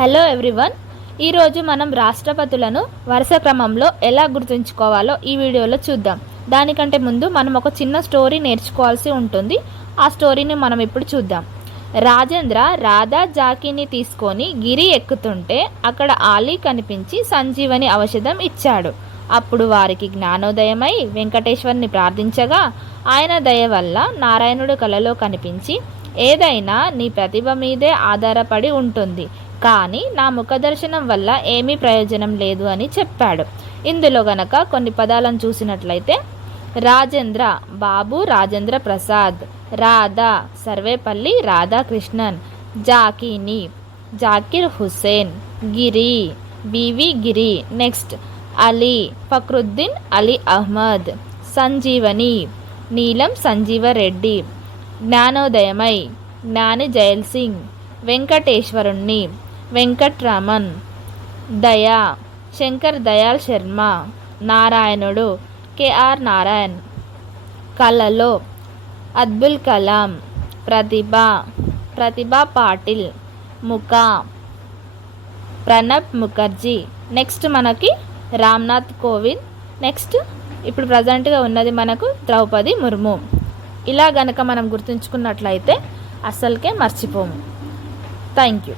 Hello everyone, ఈరోజు మనం రాష్ట్రపతులను వరుస క్రమంలో ఎలా గుర్తుంచుకోవాలో ఈ వీడియోలో చూద్దాం. దానికంటే ముందు మనం ఒక చిన్న స్టోరీ నేర్చుకోవాల్సి ఉంటుంది. ఆ స్టోరీని మనం ఇప్పుడు చూద్దాం. రాజేంద్ర రాధా జాకీని తీసుకొని గిరి ఎక్కుతుంటే అక్కడ ఆలీ కనిపించి సంజీవని ఔషధం ఇచ్చాడు. అప్పుడు వారికి జ్ఞానోదయమై వెంకటేశ్వర్ని ప్రార్థించగా ఆయన దయ వల్ల నారాయణుడు కలలో కనిపించి, ఏదైనా నీ ప్రతిభ మీదే ఆధారపడి ఉంటుంది, కానీ నా ముఖదర్శనం వల్ల ఏమీ ప్రయోజనం లేదు అని చెప్పాడు. ఇందులో గనక కొన్ని పదాలను చూసినట్లయితే, రాజేంద్ర బాబు రాజేంద్ర ప్రసాద్, రాధా సర్వేపల్లి రాధాకృష్ణన్, జాకీని జాకిర్ హుసేన్, గిరి బివి గిరి, నెక్స్ట్ అలీ ఫక్రుద్దీన్ అలీ అహ్మద్, సంజీవని నీలం సంజీవరెడ్డి, జ్ఞానోదయమై జ్ఞాని జైల్ సింగ్, వెంకటేశ్వరుణ్ణి వెంకట్రామన్, దయా శంకర్ దయాల్ శర్మ, నారాయణుడు కేఆర్ నారాయణ్, కళలో అబ్దుల్ కలాం, ప్రతిభా పాటిల్, ముఖ ప్రణబ్ ముఖర్జీ, నెక్స్ట్ మనకి రామ్నాథ్ కోవింద్, నెక్స్ట్ ఇప్పుడు ప్రజెంట్గా ఉన్నది మనకు ద్రౌపది ముర్ము. ఇలా గనక మనం గుర్తుంచుకున్నట్లయితే అస్సలకే మర్చిపోము. Thank you.